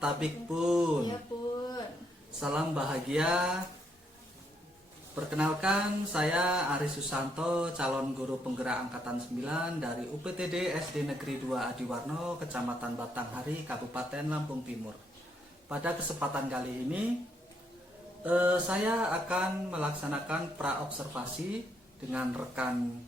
Tabik pun. Iya pun. Salam bahagia. Perkenalkan, saya Aris Susanto, calon guru penggerak angkatan 9 dari UPTD SD Negeri 2 Adiwarno, Kecamatan Batanghari, Kabupaten Lampung Timur. Pada kesempatan kali ini, saya akan melaksanakan praobservasi dengan rekan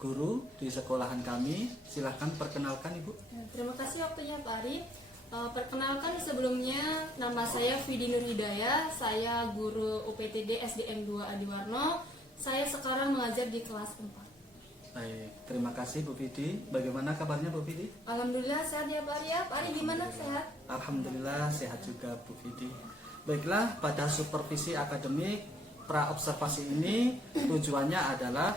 guru di sekolahan kami. Silahkan perkenalkan Ibu. Terima kasih waktunya Pak Ari. Perkenalkan sebelumnya, nama saya Vidi Nur Hidayah. Saya guru UPTD SDN 2 Adiwarno. Saya sekarang mengajar di kelas 4. Baik, terima kasih Bu Vidi. Bagaimana kabarnya Bu Vidi? Alhamdulillah sehat ya Pak Ari ya. Pak Ari gimana, sehat? Alhamdulillah sehat juga Bu Vidi. Baiklah, pada supervisi akademik praobservasi ini tujuannya adalah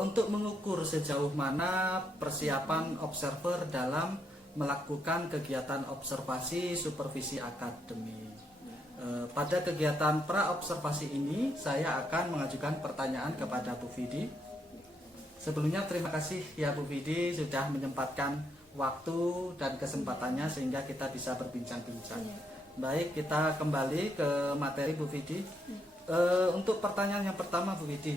untuk mengukur sejauh mana persiapan observer dalam melakukan kegiatan observasi supervisi akademik. Pada kegiatan praobservasi ini saya akan mengajukan pertanyaan kepada Bu Vidi. Sebelumnya terima kasih ya Bu Vidi sudah menyempatkan waktu dan kesempatannya sehingga kita bisa berbincang-bincang. Baik, kita kembali ke materi Bu Vidi. Untuk pertanyaan yang pertama Bu Vidi,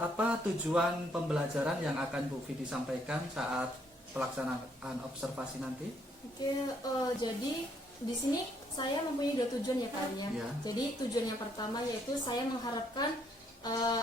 apa tujuan pembelajaran yang akan Bu Vidi sampaikan saat pelaksanaan observasi nanti? Oke, jadi di sini saya mempunyai dua tujuan ya Pak Ari ya. Jadi tujuan yang pertama yaitu saya mengharapkan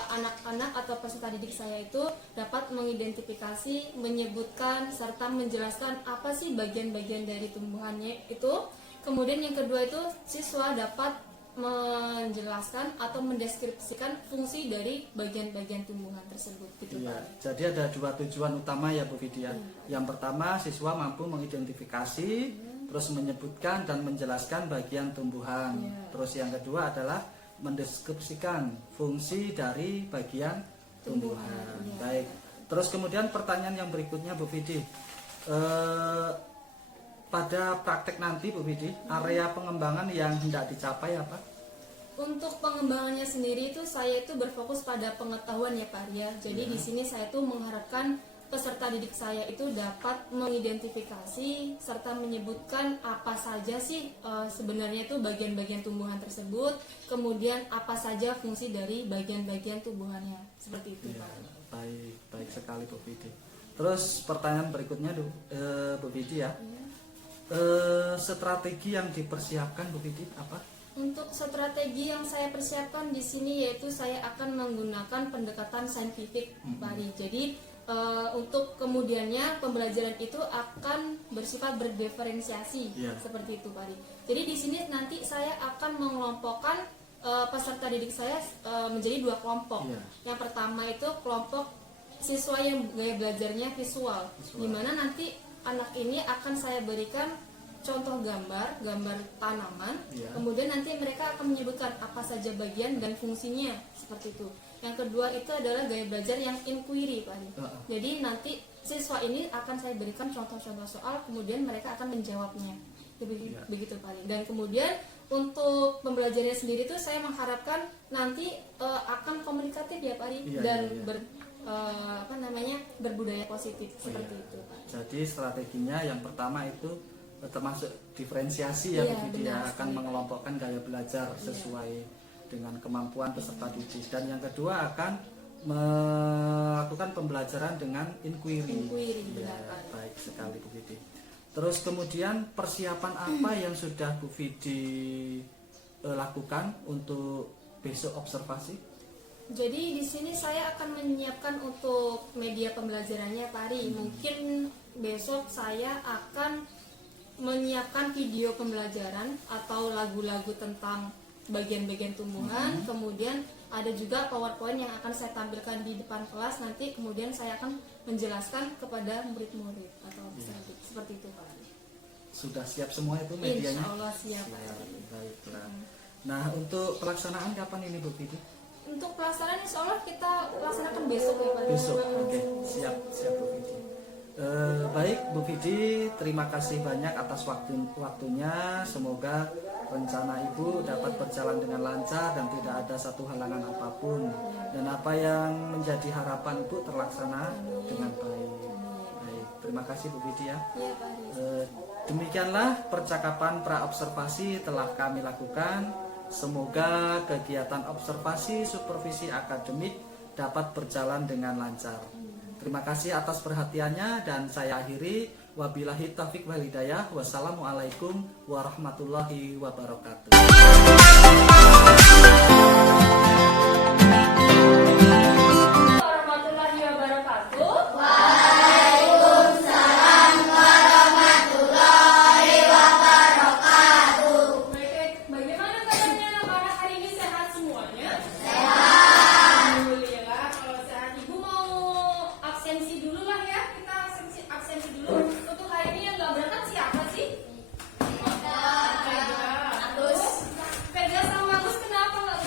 anak-anak atau peserta didik saya itu dapat mengidentifikasi, menyebutkan serta menjelaskan apa sih bagian-bagian dari tumbuhannya itu. Kemudian yang kedua itu siswa dapat menjelaskan atau mendeskripsikan fungsi dari bagian-bagian tumbuhan tersebut gitu Pak. Jadi ada dua tujuan utama ya Bu Vidya. Yang pertama, siswa mampu mengidentifikasi, terus menyebutkan dan menjelaskan bagian tumbuhan. Terus yang kedua adalah mendeskripsikan fungsi dari bagian tumbuhan. Baik. Terus kemudian pertanyaan yang berikutnya Bu Vidi. Pada praktek nanti Bu Vidi, area pengembangan yang hendak dicapai apa? Untuk pengembangannya sendiri itu saya itu berfokus pada pengetahuan ya Pak Arya. Jadi di sini saya itu mengharapkan peserta didik saya itu dapat mengidentifikasi serta menyebutkan apa saja sih sebenarnya itu bagian-bagian tumbuhan tersebut, kemudian apa saja fungsi dari bagian-bagian tumbuhannya. Seperti itu Pak. Baik sekali Bu Vidi. Terus pertanyaan berikutnya Bu Vidi ya. Strategi yang dipersiapkan Bu Vidi apa? Untuk strategi yang saya persiapkan di sini yaitu saya akan menggunakan pendekatan saintifik, Pak Ari. Jadi untuk kemudiannya pembelajaran itu akan bersifat berdiferensiasi seperti itu, Pak Ari. Jadi di sini nanti saya akan mengelompokkan peserta didik saya menjadi dua kelompok. Yang pertama itu kelompok siswa yang gaya belajarnya visual. Di mana nanti anak ini akan saya berikan contoh gambar tanaman, kemudian nanti mereka akan menyebutkan apa saja bagian dan fungsinya seperti itu. Yang kedua itu adalah gaya belajar yang inquiry Pak. Jadi nanti siswa ini akan saya berikan contoh-contoh soal, kemudian mereka akan menjawabnya. Begitu Pak. Dan kemudian untuk pembelajarannya sendiri itu saya mengharapkan nanti akan komunikatif ya Pak dan berbudaya positif seperti itu Pak. Jadi strateginya yang pertama itu termasuk diferensiasi ya Bu Vidi, akan mengelompokkan gaya belajar sesuai dengan kemampuan peserta didik, dan yang kedua akan melakukan pembelajaran dengan inquiry. Baik sekali Bu Vidi. Terus kemudian persiapan apa yang sudah Bu Vidi lakukan untuk besok observasi? Jadi di sini saya akan menyiapkan untuk media pembelajarannya Pak Ari. Mungkin besok saya akan menyiapkan video pembelajaran atau lagu-lagu tentang bagian-bagian tumbuhan. Kemudian ada juga PowerPoint yang akan saya tampilkan di depan kelas nanti. Kemudian saya akan menjelaskan kepada murid-murid atau peserta didik. Seperti itu Pak Ari. Sudah siap semua itu medianya? Insya Allah siap Pak Ari. Baiklah. Nah, untuk pelaksanaan kapan ini Bu Vidi? Untuk pelaksanaan insya Allah kita laksanakan besok ya Pak. Besok, oke. Siap Bu Vidi. Baik Bu Vidi, terima kasih banyak atas waktunya. Semoga rencana Ibu dapat berjalan dengan lancar dan tidak ada satu halangan apapun, dan apa yang menjadi harapan Ibu terlaksana dengan baik. Terima kasih Bu Vidi ya. Demikianlah percakapan praobservasi telah kami lakukan. Semoga kegiatan observasi supervisi akademik dapat berjalan dengan lancar. Terima kasih atas perhatiannya dan saya akhiri. Wabillahi taufiq wal hidayah. Wassalamualaikum warahmatullahi wabarakatuh. Warahmatullahi wabarakatuh. Baik, bagaimana kabarnya anak-anak hari ini, sehat semuanya? Sehat. Alhamdulillah, kalau sehat. Ibu mau absensi dulu lah ya, kita absensi dulu. Untuk hari ini yang nggak berangkat siapa sih? Vega. Terus Vega sama Agus kenapa nggak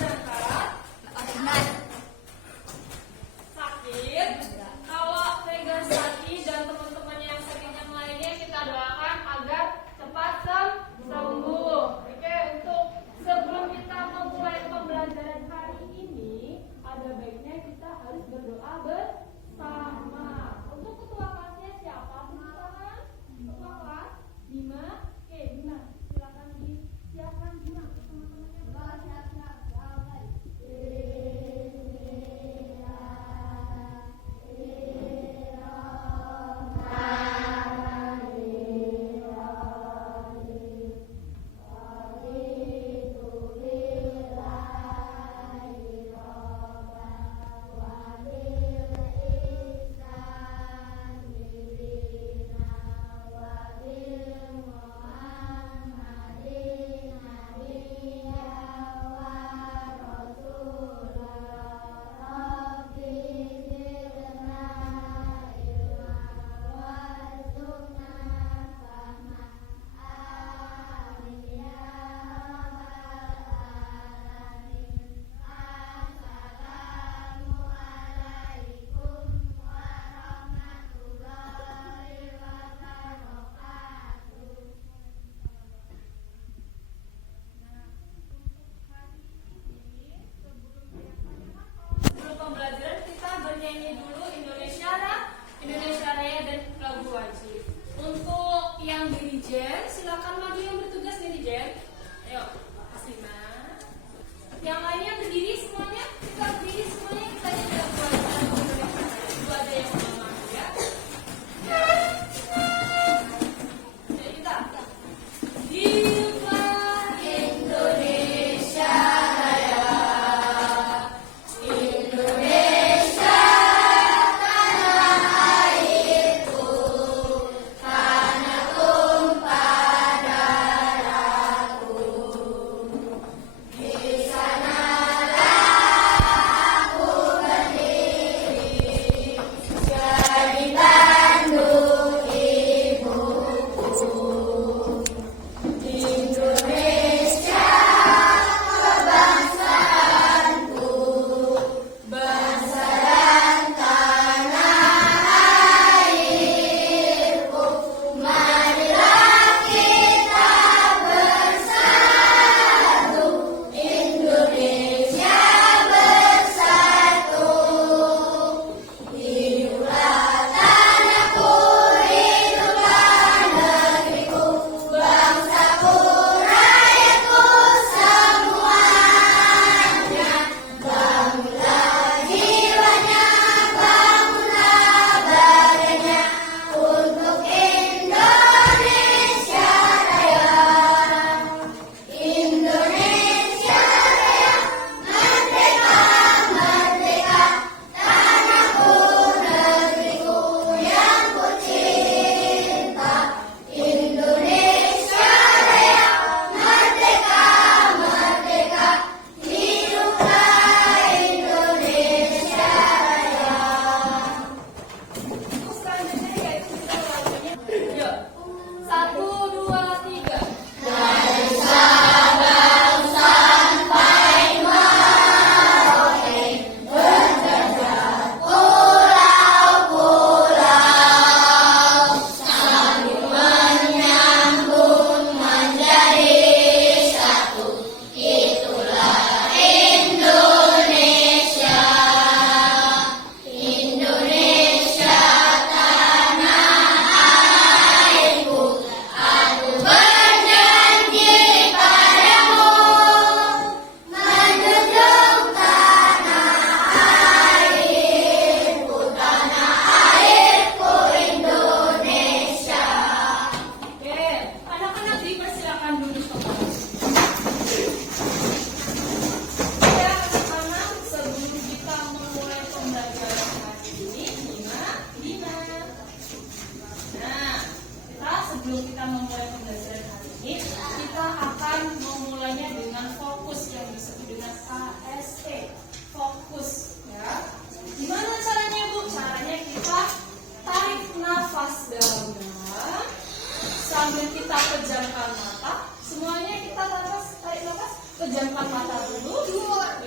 pejamkan mata dulu.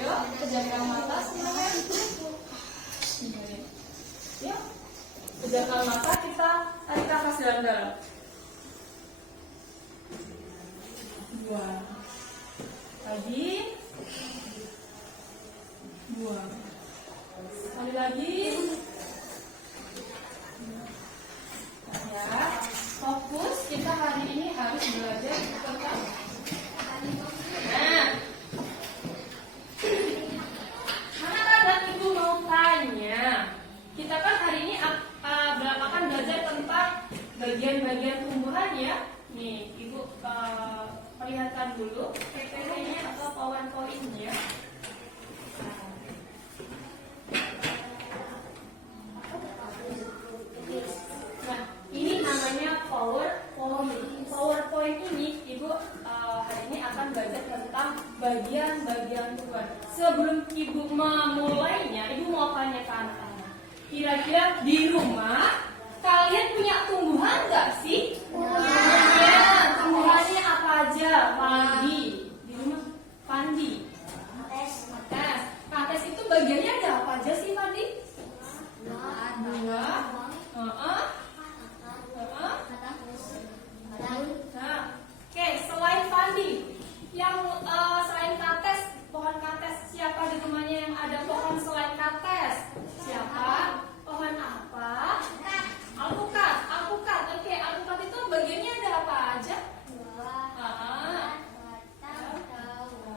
Yuk, pejamkan mata semuanya. Yuk, pejamkan mata, kita tarik nafas dalam-dalam. Buang. Lagi. Buang. Sekali lagi. Ya, fokus. Kita hari ini harus belajar tentang. Nah, anak-anak ibu mau tanya. Kita kan hari ini akan belajar tentang bagian-bagian tumbuhan ya. Nih, ibu perlihatkan dulu PPT-nya atau PowerPoint-nya. Nah, ini namanya PowerPoint. PowerPoint ini ibu hari ini akan belajar tentang bagian-bagian tumbuhan. Sebelum ibu memulainya, ibu mau tanya ke anak-anak. Kira-kira di rumah kalian punya tumbuhan nggak sih? Punya. Tumbuhannya apa aja? Pandi. Di rumah Pandi. Kates. Kates itu bagiannya ada apa aja sih, Pandi? Bunga. Nah, oke, selain Pandi, yang selain kates, pohon kates, siapa di rumahnya yang ada pohon selain kates? Siapa? Pohon apa? Alpukat. Oke, alpukat itu bagiannya ada apa aja?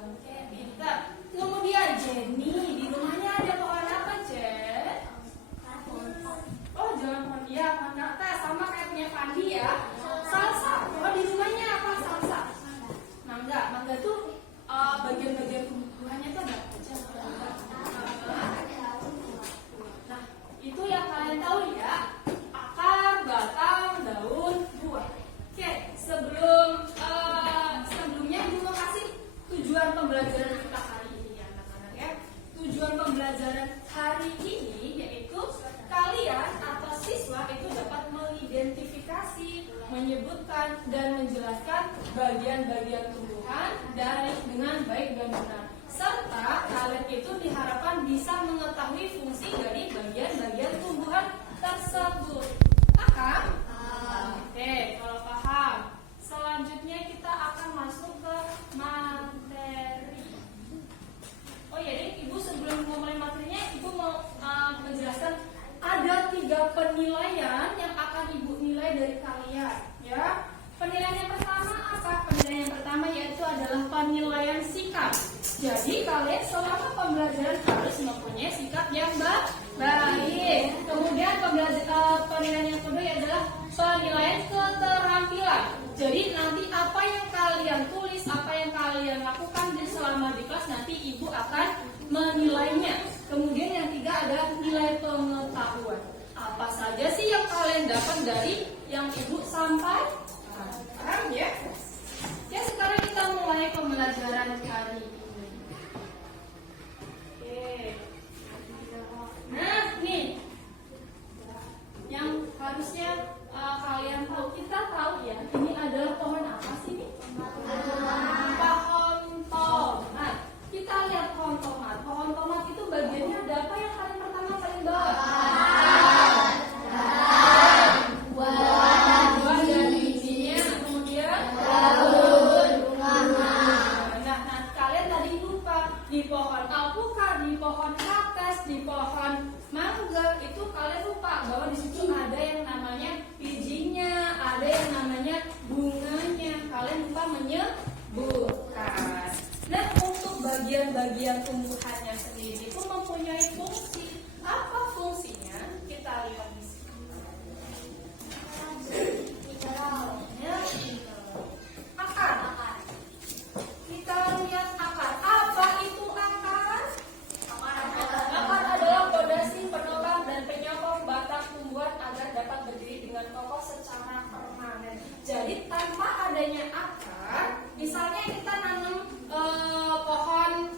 Oke, pintar. Kemudian Jenny, di rumahnya ada pohon apa, Jen? Oh, jangan pohon dia, pohon kates, sama kayak punya Pandi ya. Salsa, oh di rumahnya apa salsa? Mangga tuh bagian-bagian tumbuhannya tuh ada apa aja? Nah, itu yang kalian tahu ya. Akar, batang, daun, buah. Oke, sebelumnya ibu mau kasih tujuan pembelajaran kita hari ini ya anak-anak ya. Tujuan pembelajaran hari ini yaitu kalian atau siswa itu dapat mengidentifikasi, menyebutkan dan menjelaskan bagian-bagian tumbuhan dengan baik dan benar. Serta kalian itu diharapkan bisa mengetahui fungsi dari bagian-bagian tumbuhan tersebut. Paham? Oke, kalau paham. Selanjutnya kita akan masuk ke materi. Oh ya, ibu sebelum memulai materinya, ibu mau menjelaskan ada 3 penilaian yang akan ibu nilai dari kalian, ya. Penilaian yang pertama apa? Penilaian yang pertama yaitu adalah penilaian sikap. Jadi kalian selama pembelajaran harus mempunyai sikap yang baik. Kemudian penilaian yang kedua adalah penilaian keterampilan. Jadi nanti apa yang kalian tulis, apa yang kalian lakukan selama di kelas nanti ibu akan menilainya. Kemudian yang ketiga adalah nilai pengetahuan. Apa saja sih yang kalian dapat dari yang ibu sampaikan? Paham ya? Ya, sekarang kita mulai pembelajaran hari ini. Oke. Nah, nih yang harusnya kalian tahu, kita tahu ya, ini adalah pohon apa sih nih? Pohon tomat. Kita lihat pohon tomat. Pohon tomat itu bagiannya ada apa yang paling pertama paling bawah? Buah dan bijinya. Kemudian daun. Nah, kalian tadi lupa di pohon alpukat, di pohon kates, di pohon mangga itu kalian lupa bahwa di situ ada yang namanya bijinya, ada yang namanya bunganya. Kalian lupa menyebutkan. Nah, untuk bagian-bagian tumbuhannya sendiri itu mempunyai fungsi. Apa fungsinya? Kita lihat di sini. Akar. Kita lihat akar. Apa itu akar? Akar adalah fondasi penopang dan penyokong batang tumbuhan agar dapat berdiri dengan kokoh secara permanen. Jadi tanpa adanya akar, misalnya kita nanam pohon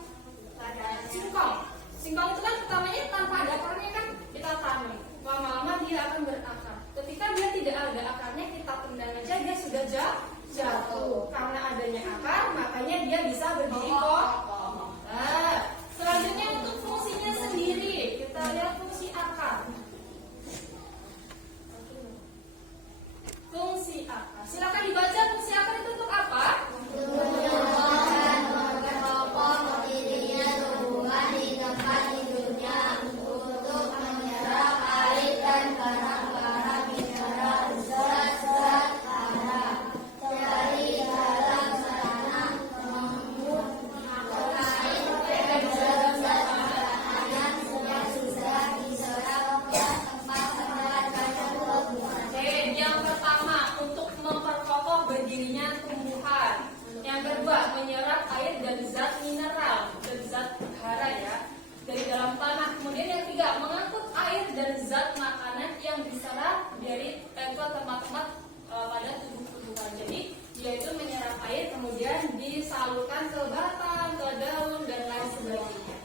ke tempat-tempat pada tumbuh-tumbuhan. Jadi dia itu menyerap air kemudian disalurkan ke batang, ke daun dan lain sebagainya.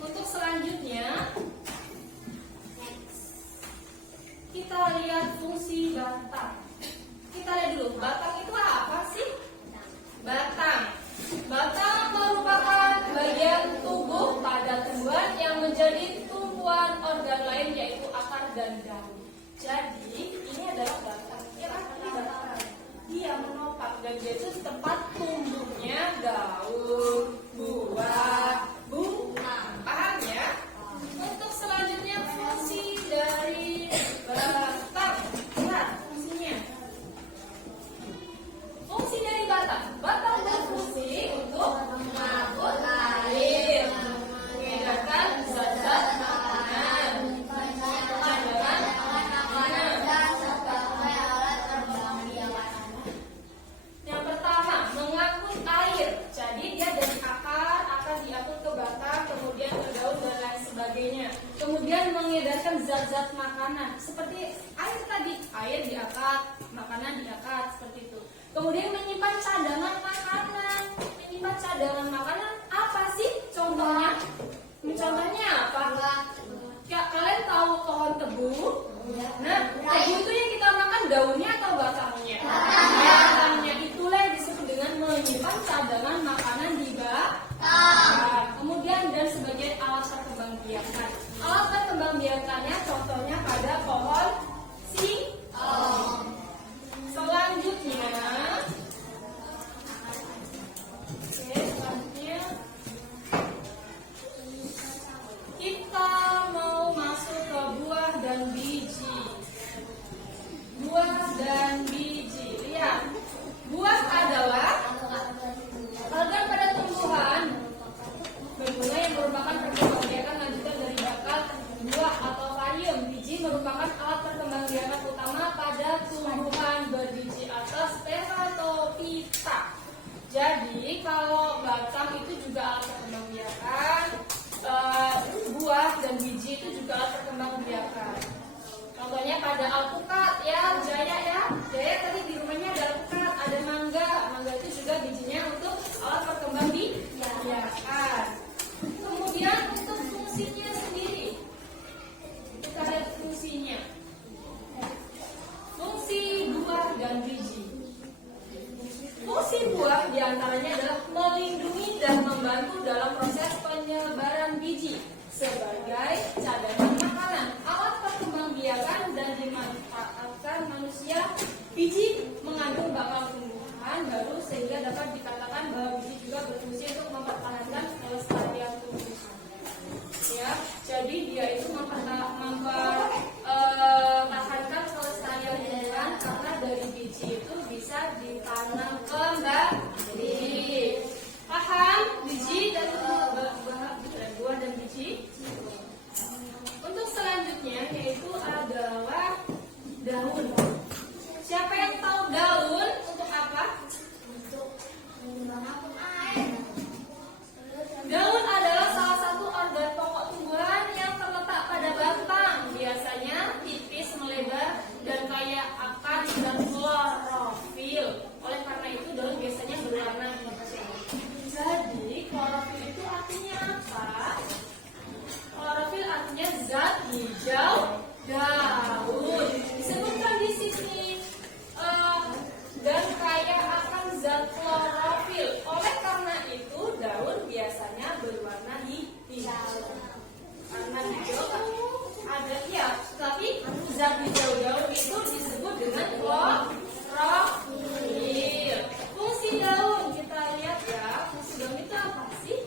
Untuk selanjutnya kita lihat fungsi batang. Kita lihat dulu, batang itu apa sih? Batang merupakan bagian tubuh pada tumbuhan yang menjadi tumpuan organ lain yaitu akar dan daun. Jadi ini adalah batang. Dia menopang dan dia itu tempat tumbuhnya daun, buah, bunga. Paham ya? Untuk selanjutnya fungsi dari batang. Lihat fungsinya. Fungsi dari batang berfungsi untuk mengangkut air, mengedarkan zat-zat makanan, cadangan makanan. Yang pertama, mengangkut air. Jadi dia dari akar akan diangkut ke batang, kemudian ke daun dan lain sebagainya. Kemudian mengedarkan zat-zat makanan seperti air tadi, air diangkat, makanan diangkat seperti itu. Kemudian menyimpan cadangan makanan. Menyimpan cadangan makanan apa sih contohnya? Contohnya apa? Kalian tahu pohon tebu? Nah, tebu itu yang kita makan daunnya atau batangnya? Batangnya itulah yang disebut dengan menyimpan cadangan makanan di batang. Kemudian dan sebagai alat perkembangbiakan. Alat perkembangbiakannya contohnya pada pohon singkong. Selanjutnya, kita mau masuk ke buah dan biji. Buah dan biji. Lihat, buah adalah organ pada tumbuhan berbunga yang merupakan perkembangbiakan lanjutan dari bakal buah atau kalium. Biji merupakan alat perkembangbiakan utama pada tumbuhan berbiji atau spermatofita. Jadi kalau batang itu juga alat perkembangbiakan, buah dan biji itu juga alat perkembangbiakan. Contohnya pada alpukat ya, Jaya ya. Jaya tadi di rumahnya ada alpukat, ada mangga. Mangga itu juga bijinya untuk alat perkembangbiakan. Kemudian untuk fungsinya sendiri, kita lihat fungsinya. Fungsi buah dan biji. Fungsi buah diantaranya adalah melindungi dan membantu dalam proses penyebaran biji sebagai cadangan makanan, alat perkembangbiakan dan dimanfaatkan manusia. Biji mengandung bakal tumbuhan baru sehingga dapat dikatakan bahwa biji juga berfungsi untuk mempertahankan kelestarian tumbuhan. Ya, jadi dia itu mempertahankan kelestarian tumbuhan karena dari biji itu bisa ditanam kembali. Paham biji dan buah dan biji? Untuk selanjutnya yaitu adalah daun. Siapa yang tahu daun untuk apa? Untuk menggunakan air. Daun adalah salah satu organ pokok tumbuhan yang terletak pada batang. Biasanya tipis, melebar, dan kaya akan dan klorofil. Oleh karena itu daun biasanya berwarna hijau. Jadi klorofil itu artinya apa? Klorofil artinya zat hijau daun. Disebutkan di sini dan kaya akan zat klorofil. Oleh karena itu daun biasanya berwarna hijau. Karena hijau ada ya, tapi zat hijau daun itu disebut dengan klorofil. Fungsi daun kita lihat ya. Fungsi daun itu apa sih?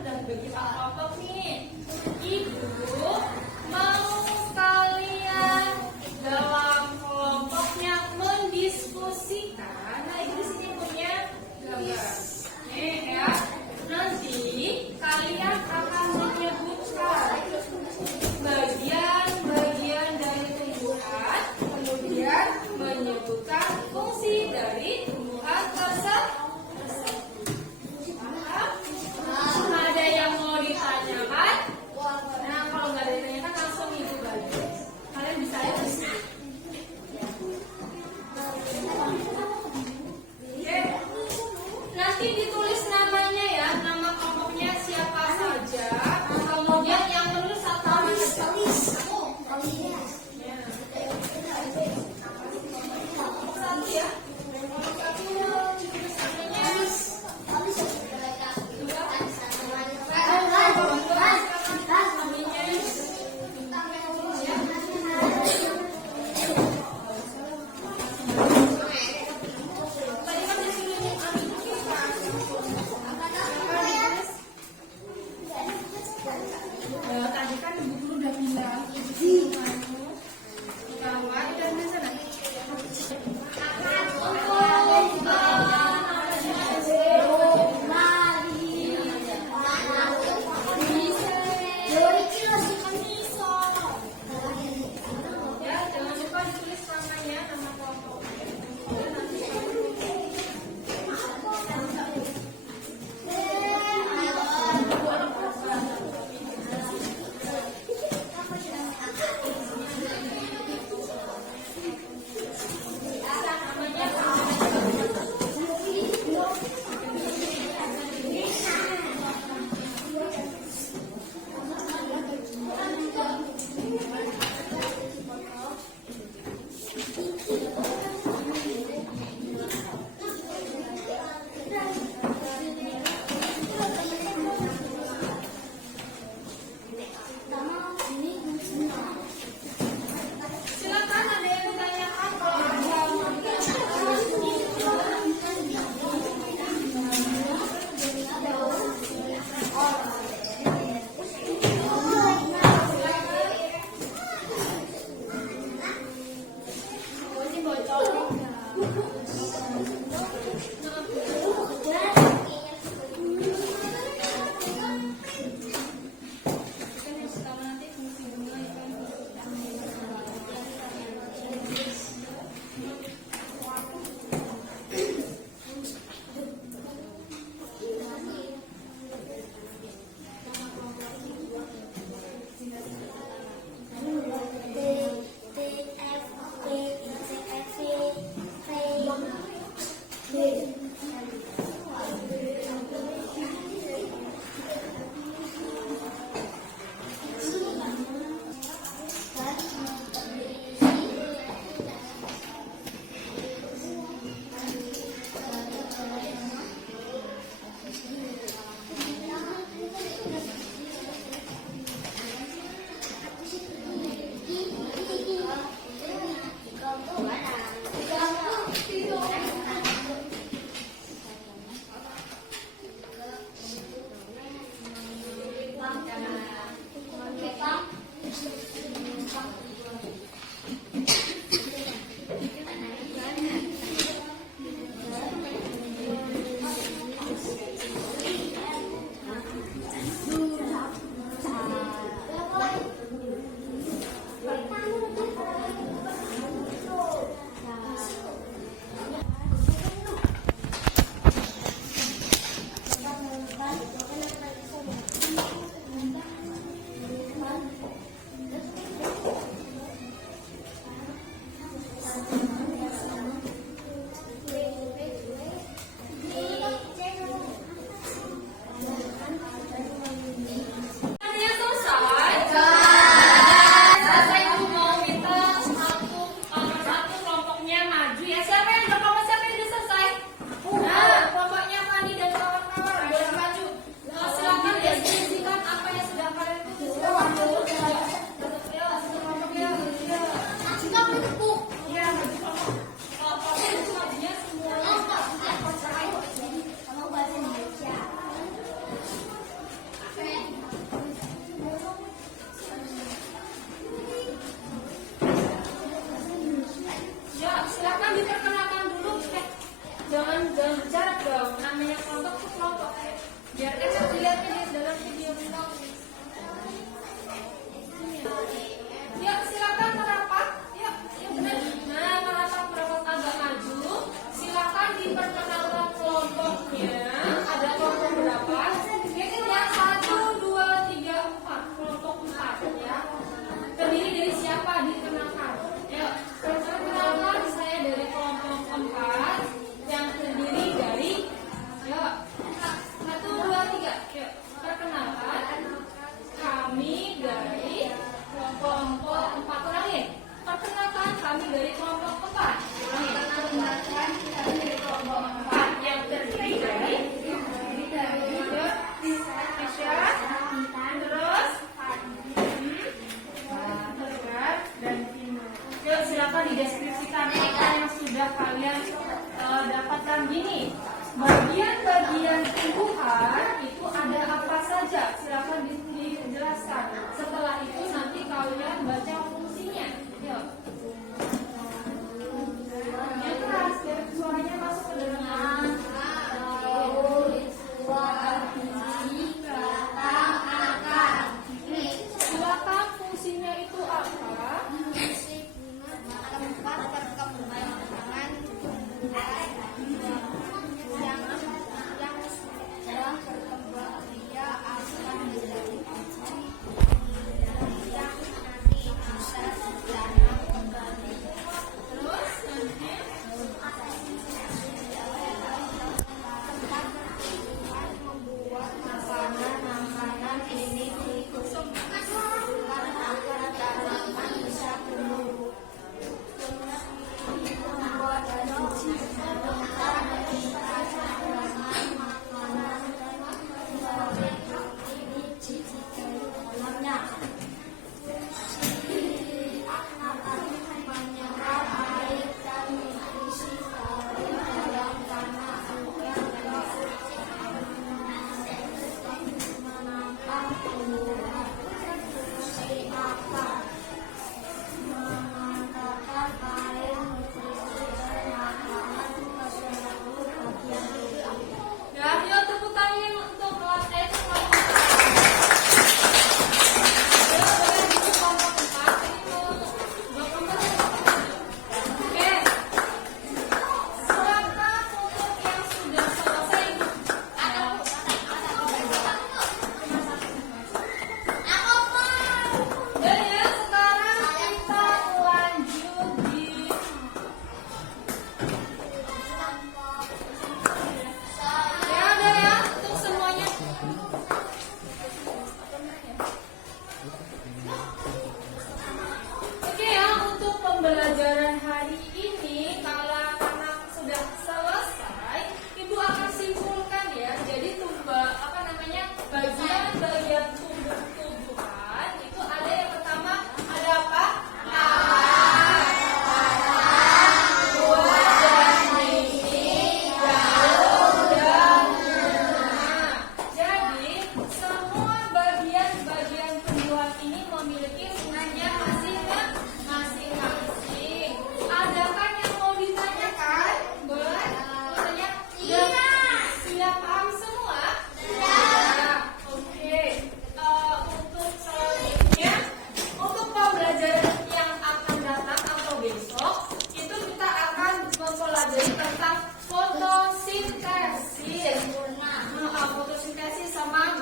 udah begitu kelompok nih. Ibu mau kalian dalam kelompoknya mendiskusikan. Nah, ibu di sini punya gambar. Nih ya. Nanti kalian akan menyebutkan bagian-bagian dari tumbuhan, kemudian menyebutkan fungsi dari tumbuhan tersebut. Paham? Ada yang mau ditanyakan?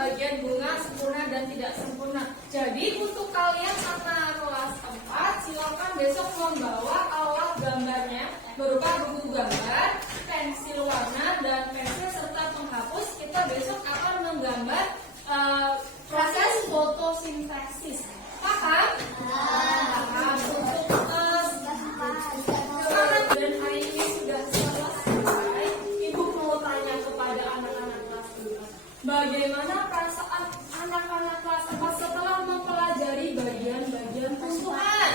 bagian bunga sempurna dan tidak sempurna. Jadi untuk kalian anak kelas 4 silakan besok membawa alat gambarnya berupa buku gambar, pensil warna dan pensil serta penghapus. Kita besok akan menggambar proses fotosintesis. Paham? Paham. Dan hari ini sudah selesai. Ibu mau tanya kepada anak-anak kelas 2. Bagaimana perasaan anak-anak kelas 4 setelah mempelajari bagian-bagian tumbuhan?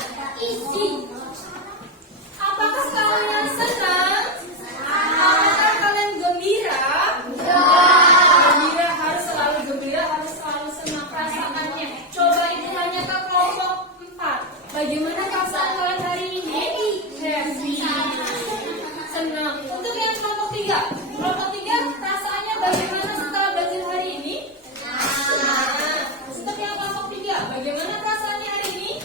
Apakah kalian senang? Apakah kalian gembira? Gembira, harus selalu gembira, harus selalu senang perasaannya. Coba ibu tanya ke kelompok 4. Bagaimana perasaan kalian hari ini? Happy. Senang. Untuk yang kelompok 3. Kelompok 3 perasaannya bagaimana setelah belajar hari ini? Senang. Untuk yang kelompok 3, bagaimana perasaannya hari ini?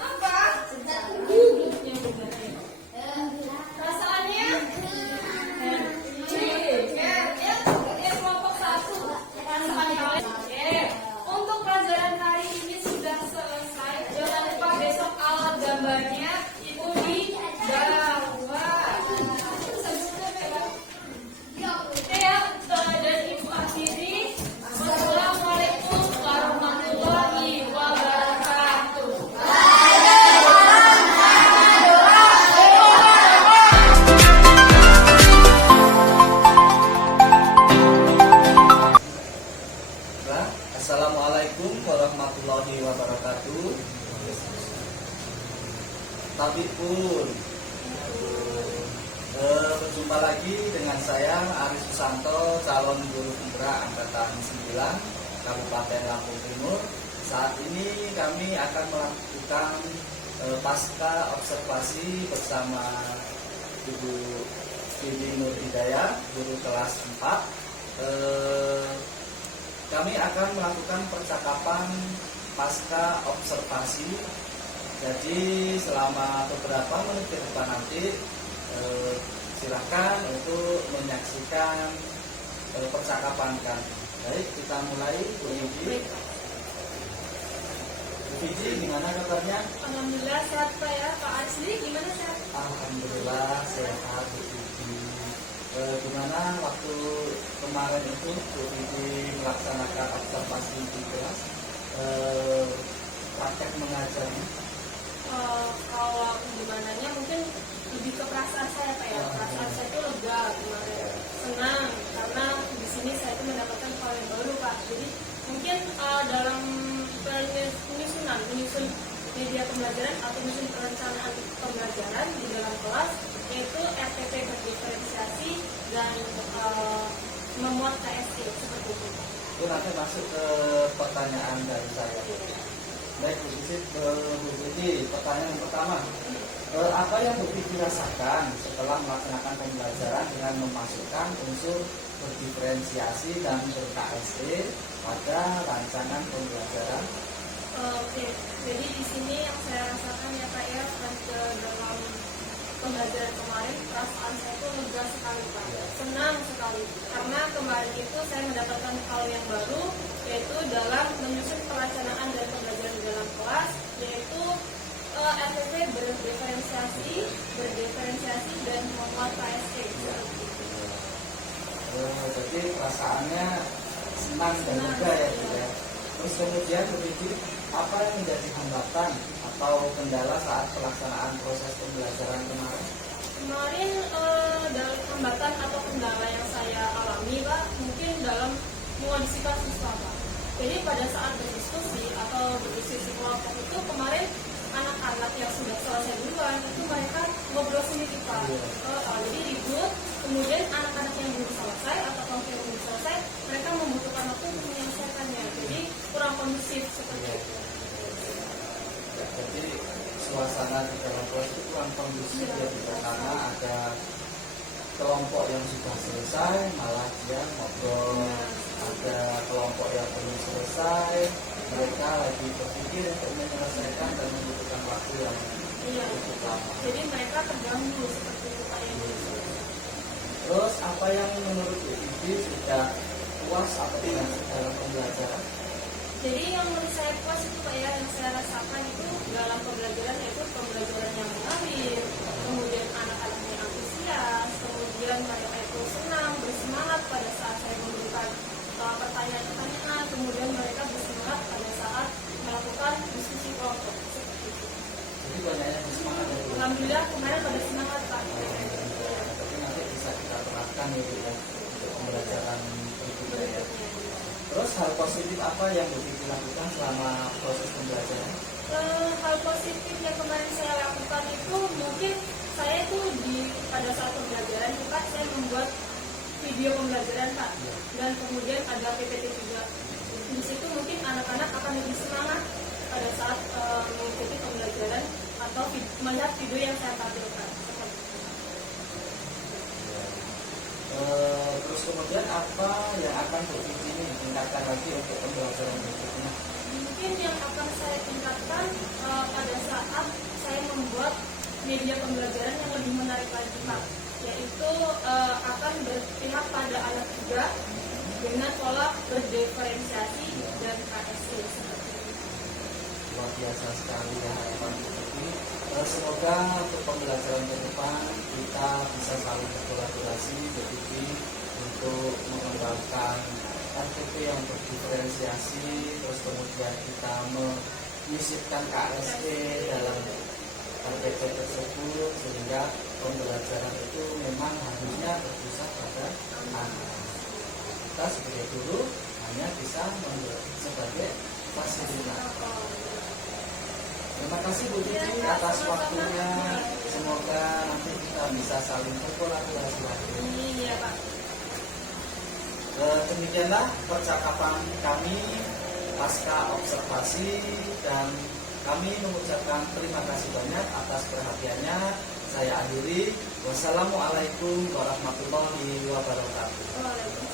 Apa? Yang benar. Perasaannya? Yang kelompok 1. Perasaan kalian? Oke. Untuk pelajaran hari ini sudah selesai. Jangan lupa besok alat gambarnya ibu dibawa. Oke ya, dan ibu akhiri. Wassalamualaikum warahmatullahi wabarakatuh. Assalamualaikum warahmatullahi wabarakatuh. Tapi pun berjumpa lagi dengan saya Aris Susanto, calon guru Indra angkatan 9 Kabupaten Lampung Timur. Saat ini kami akan melakukan pasca observasi bersama Ibu Bibi Nur Hidayah, guru kelas 4. Kami akan melakukan percakapan pasca observasi. Jadi selama beberapa menit ke depan nanti silakan untuk menyaksikan percakapan kami. Baik, kita mulai. Bu Yudi. Bu Yudi, gimana kabarnya? Alhamdulillah sehat Pak ya. Pak Asli gimana sehat? Alhamdulillah sehat Bu Yudi. Gimana waktu kemarin itu Bu Yudi melaksanakan observasi di kelas, praktek mengajarnya? Kalau gimana nya mungkin lebih ke perasaan saya Pak ya. Perasaan saya itu lega kemarin, senang karena di sini saya itu mendapatkan hal yang baru Pak. Jadi mungkin dalam menyusun media pembelajaran atau menyusun perencanaan pembelajaran di dalam kelas, yaitu RTP berdiferensiasi dan memuat KST seperti itu. Itu nanti masuk ke pertanyaan dari saya. Baik, Bu Siti, pertanyaan yang pertama, apa yang Bu Siti rasakan setelah melaksanakan pembelajaran dengan memasukkan unsur berdiferensiasi dan ber-KST pada rancangan pembelajaran? Oke, jadi di sini yang saya rasakan ya Pak ya, dalam pembelajaran kemarin perasaan saya itu lega sekali Pak, senang sekali karena kemarin itu saya mendapatkan hal yang baru, yaitu dalam menyusun perencanaan dan pembelajaran di dalam kelas, yaitu RTP berdiferensiasi dan memuat KST. Jadi perasaannya senang dan lega ya Bu ya. Terus kemudian begitu, apa yang menjadi hambatan atau kendala saat pelaksanaan proses pembelajaran kemarin? Kemarin dalam hambatan atau kendala yang saya alami Pak, mungkin dalam mengondisikan siswa Pak. Jadi pada saat berdiskusi atau berdiskusi kelompok itu kemarin anak-anak yang sudah selesai duluan itu mereka ngobrol sendiri Pak. Jadi ribut, kemudian anak-anak yang belum selesai atau kelompok yang belum selesai mereka membutuhkan waktu untuk menyelesaikannya. Jadi kurang kondusif seperti itu. Ya, jadi suasana di dalam kelas itu kurang kondusif ya, karena ada kelompok yang sudah selesai malah dia ngobrol, ada kelompok yang belum selesai, mereka lagi berpikir untuk menyelesaikan dan membutuhkan waktu yang cukup lama. Jadi mereka terganggu seperti itu Pak yang dulu. Terus apa yang menurut Bu Ibi sudah puas apa tidak dalam pembelajaran? Jadi yang menurut saya puas itu Pak ya, yang saya rasakan itu dalam pembelajaran yaitu pembelajaran yang menarik, kemudian anak-anaknya antusias, kemudian mereka itu senang, bersemangat pada saat saya memberikan pertanyaan-pertanyaan, kemudian mereka bersemangat pada saat melakukan diskusi kelompok seperti itu. Jadi banyaknya semangat dari Alhamdulillah kemarin pada semangat Pak. tapi nanti bisa kita terapkan gitu ya untuk pembelajaran berikutnya ya. Terus hal positif apa yang Bu Vivi lakukan selama proses pembelajaran? Hal positif yang kemarin saya lakukan itu mungkin saya itu pada saat pembelajaran itu Pak, saya membuat video pembelajaran Pak, dan kemudian ada PPT juga. Di situ mungkin anak-anak akan lebih semangat pada saat mengikuti pembelajaran atau melihat video yang saya tampilkan. Terus kemudian apa yang akan Bu Vivi ini tingkatkan lagi untuk pembelajaran berikutnya? Mungkin yang akan saya tingkatkan pada saat saya membuat media pembelajaran yang lebih menarik lagi Pak, yaitu akan berpihak pada anak juga dengan pola berdiferensiasi dan KSC seperti itu. Luar biasa sekali ya harapan Bu Vivi. Semoga untuk pembelajaran ke depan kita bisa saling berkolaborasi Bu Vivi untuk mengembangkan RTP yang berdiferensiasi, terus kemudian kita menyisipkan KSE dalam RTP tersebut sehingga pembelajaran itu memang harusnya berpusat pada anak. Kita sebagai guru hanya bisa sebagai fasilitator. Terima kasih Bu Vivi atas waktunya. Semoga nanti kita bisa saling berkolaborasi lagi. Iya Pak. Demikianlah percakapan kami pasca observasi dan kami mengucapkan terima kasih banyak atas perhatiannya. Saya akhiri. Wassalamualaikum warahmatullahi wabarakatuh. Waalaikumsalam.